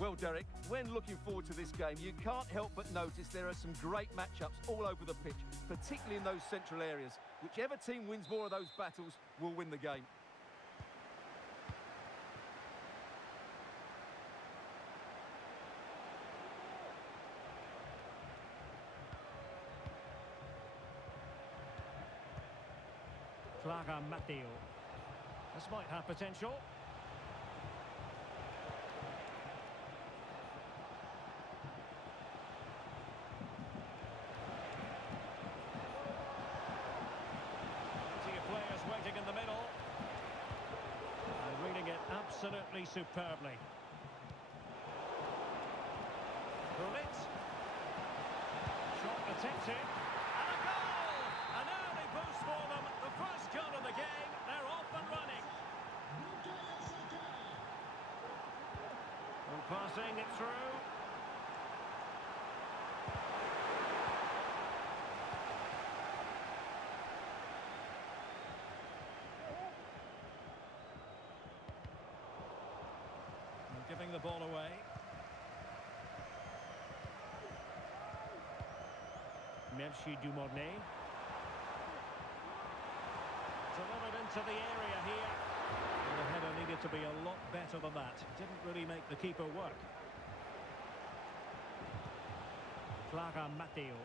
Well, Derek, when looking forward to this game, you can't help but notice there are some great matchups all over the pitch, particularly in those central areas. Whichever team wins more of those battles will win the game. Clara Matteo. This might have potential. Plenty of players waiting in the middle. And reading it absolutely superbly. Gullit. Shot attempted. And a goal! An early boost for them. The first goal of the game. They're off and running. And passing it through. And giving the ball away. Merci Dumornay. Delivered into the area here. And the header needed to be a lot better than that. Didn't really make the keeper work. Clara Matteo.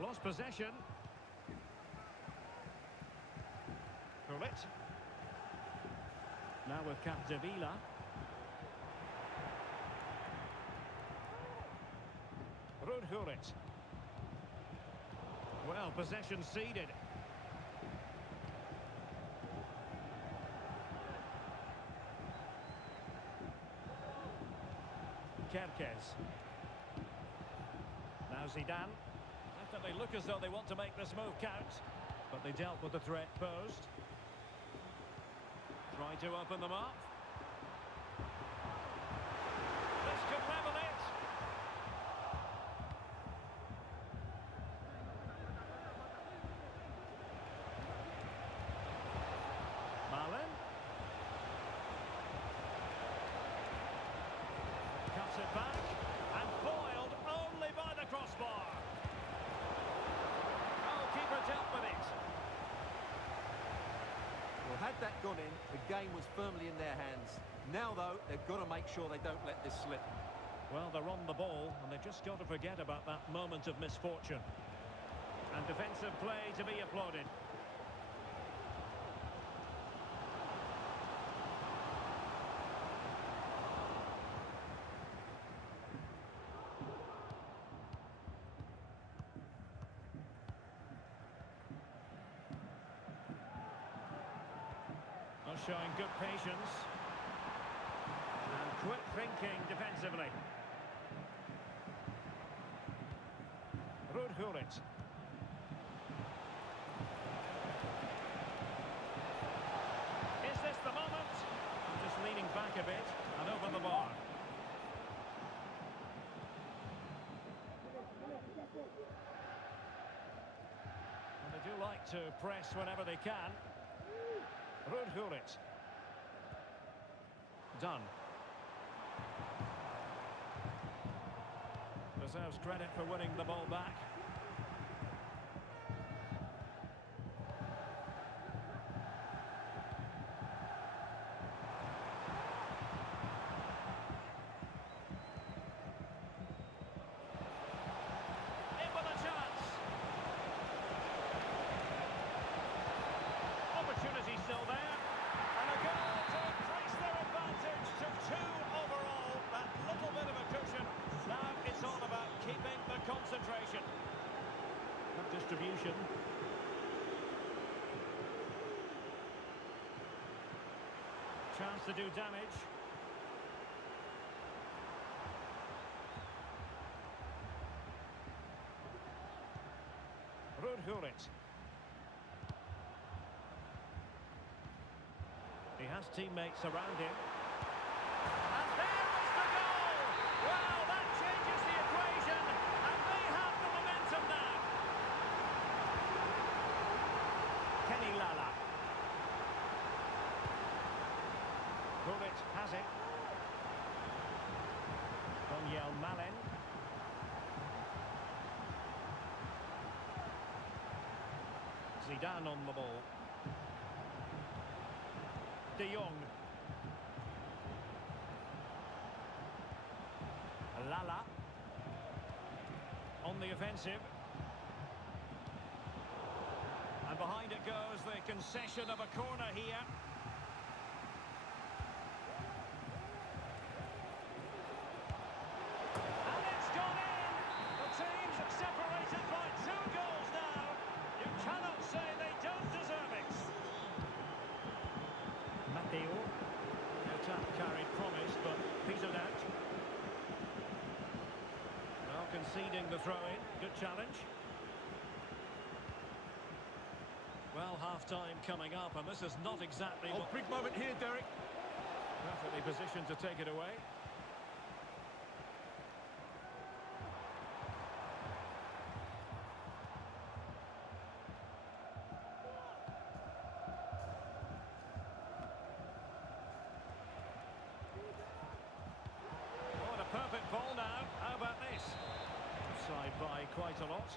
Lost possession. Gullit. Now with Capdevila. Ruud Gullit. Well, possession ceded. Kerkez. Now Zidane. Definitely look as though they want to make this move count, but they dealt with the threat posed. Try to open them up. This could level it. Malen. Cuts it back and foiled only by the crossbar. Goalkeeper dealt with it. Well, had that gone in, the game was firmly in their hands. Now, though, they've got to make sure they don't let this slip. Well, they're on the ball, and they've just got to forget about that moment of misfortune. And defensive play to be applauded. Well, showing good patience. And quick thinking defensively. Ruud Gullit. Is this the moment? Just leaning back a bit and open the bar. And they do like to press whenever they can. Ruud Gullit. Done. Deserves credit for winning the ball back. In with a chance. Opportunity still there. And a goal to increase their advantage to 2 overall. That little bit of a cushion. Now it's all about keeping the concentration. Good distribution. Chance to do damage. Ruud Gullit. He has teammates around him. And there is the goal! Well, that changes the equation, and they have the momentum now. Kenny Lala. Gullit has it. Zidane on the ball. De Jong. Lala. On the offensive. And behind it goes the concession of a corner here. And it's gone in! The teams are separated by 2 goals now. You cannot say they don't deserve it. Matteo. The attack carried promise, but petered out. Now conceding the throw-in. Good challenge. Well, half-time coming up, and this is not exactly... Oh, big moment here, Derek. Perfectly positioned to take it away. Oh, and a perfect ball now. How about this? Offside by quite a lot.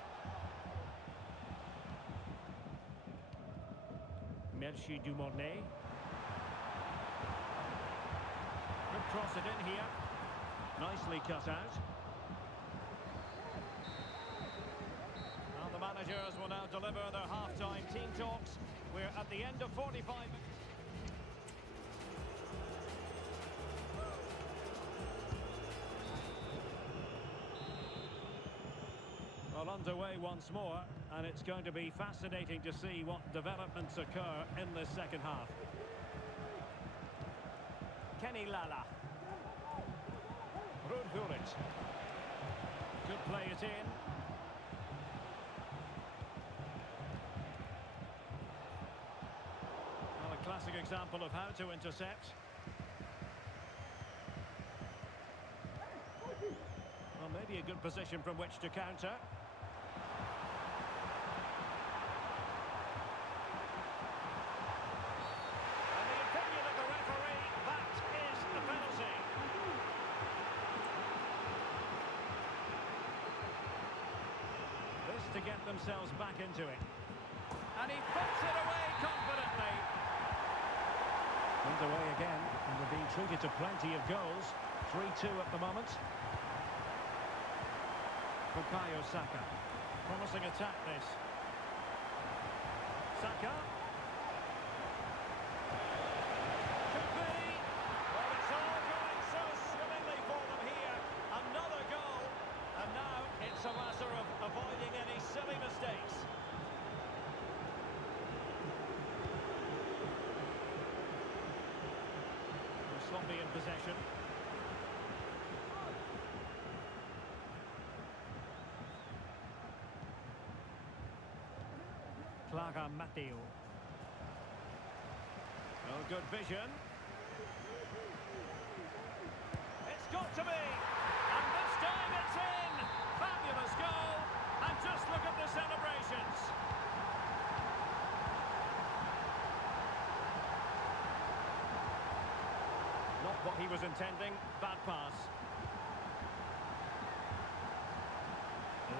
Merci Dumornay. Could cross it in here. Nicely cut out. Well, the managers will now deliver their half-time team talks. We're at the end of 45 minutes. Well, underway once more, and it's going to be fascinating to see what developments occur in this second half. Kenny Lala. Ruud Gullit. Could play it in. Well, a classic example of how to intercept. Well, maybe a good position from which to counter. To get themselves back into it. And he puts it away confidently. Underway again, and they're being treated to plenty of goals. 3-2 at the moment. Bukayo Saka. Promising attack this. Saka. Could be. Well, it's all going so swimmingly for them here. Another goal. And now it's a matter of avoiding any silly mistakes. Sloppy in possession. Clara Matteo. Oh, good vision. It's got to be. And this time it's in. Fabulous goal. And just look at the celebrations. Not what he was intending. Bad pass.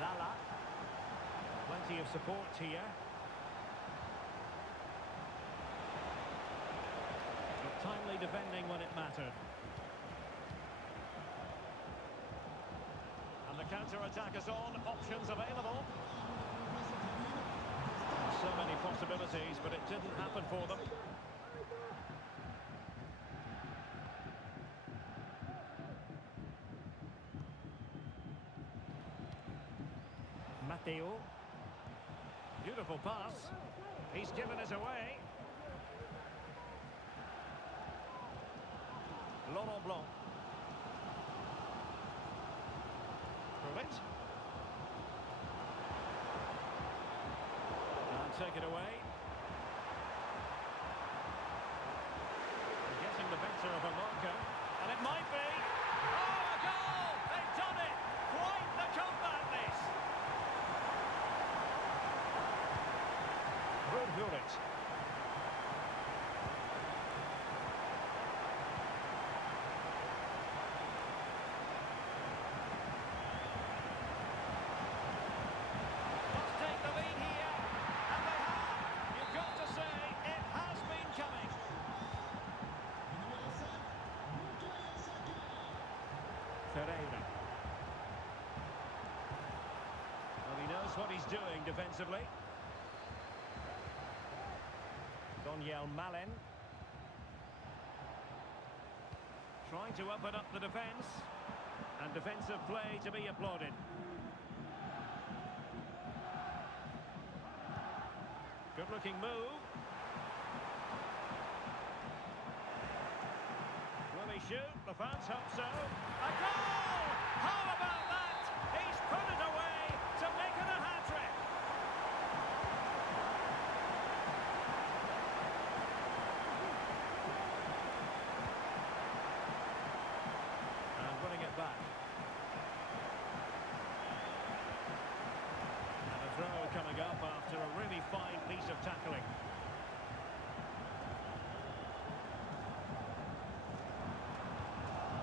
Lala. Plenty of support here. But timely defending when it mattered. And the counter-attack is on. Options available. So many possibilities, but it didn't happen for them. Matteo. Beautiful pass. He's given it away. Laurent Blanc. Through it. And take it away. Getting the better of a marker. And it might be. Oh, a goal! They've done it! Quite the comeback, this! Ruud Gullit. Must take the lead here, and they have. what he's doing defensively. Donyell Malen. Trying to open up the defence. And defensive play to be applauded. Good-looking move. Will he shoot? The fans hope so. A goal! How about that? He's put it away to make it a hat-trick. And winning it back. And a throw coming up after a really fine piece of tackling.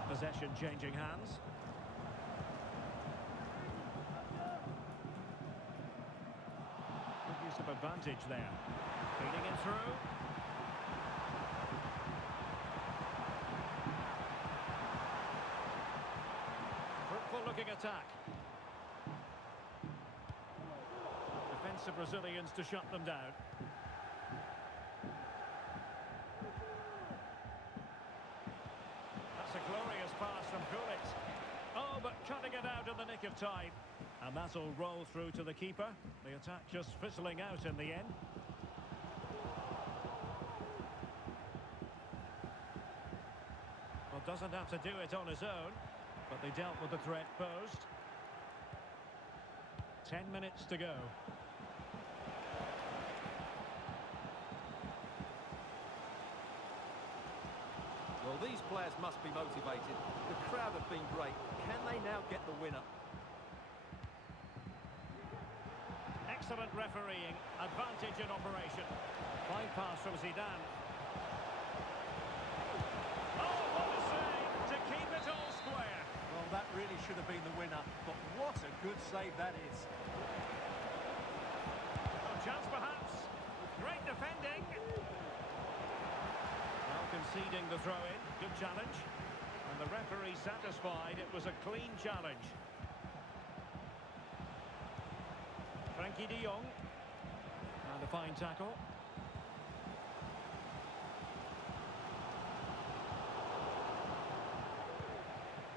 Possession changing hands. Good use of advantage there. Feeding it through. Fruitful looking attack. Defensive Brazilians to shut them down. That's a glorious pass from Gullit. Oh, but cutting it out in the nick of time. And that'll roll through to the keeper. The attack just fizzling out in the end. Well, doesn't have to do it on his own, but they dealt with the threat posed. 10 minutes to go. Well, these players must be motivated. The crowd have been great. Can they now get the winner? Excellent refereeing. Advantage in operation. Fine pass from Zidane. Oh, what a save to keep it all square. Well, that really should have been the winner. But what a good save that is. A chance perhaps. Great defending. Now conceding the throw-in. Good challenge. And the referee satisfied it was a clean challenge. Frankie de Jong. And a fine tackle.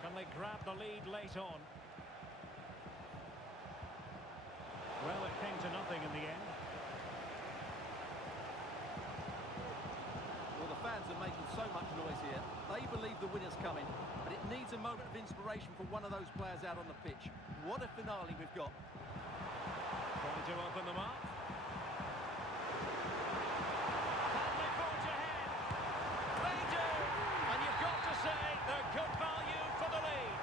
Can they grab the lead late on? Well, it came to nothing in the end. Well, the fans are making so much noise here. They believe the winner's coming, but it needs a moment of inspiration for one of those players out on the pitch. What a finale we've got. Trying to open them up. Can they forge ahead? They do! And you've got to say they're good value for the lead.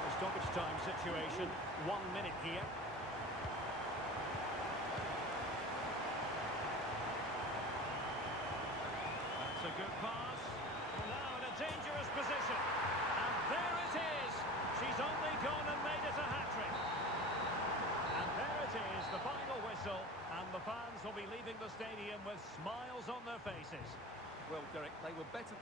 The stoppage time situation, 1 minute here. That's a good pass. Now in a dangerous position. And there it is. She's only gone and made it a hat-trick. And there it is, the final whistle. And the fans will be leaving the stadium with smiles on their faces. Well, Derek, they were better...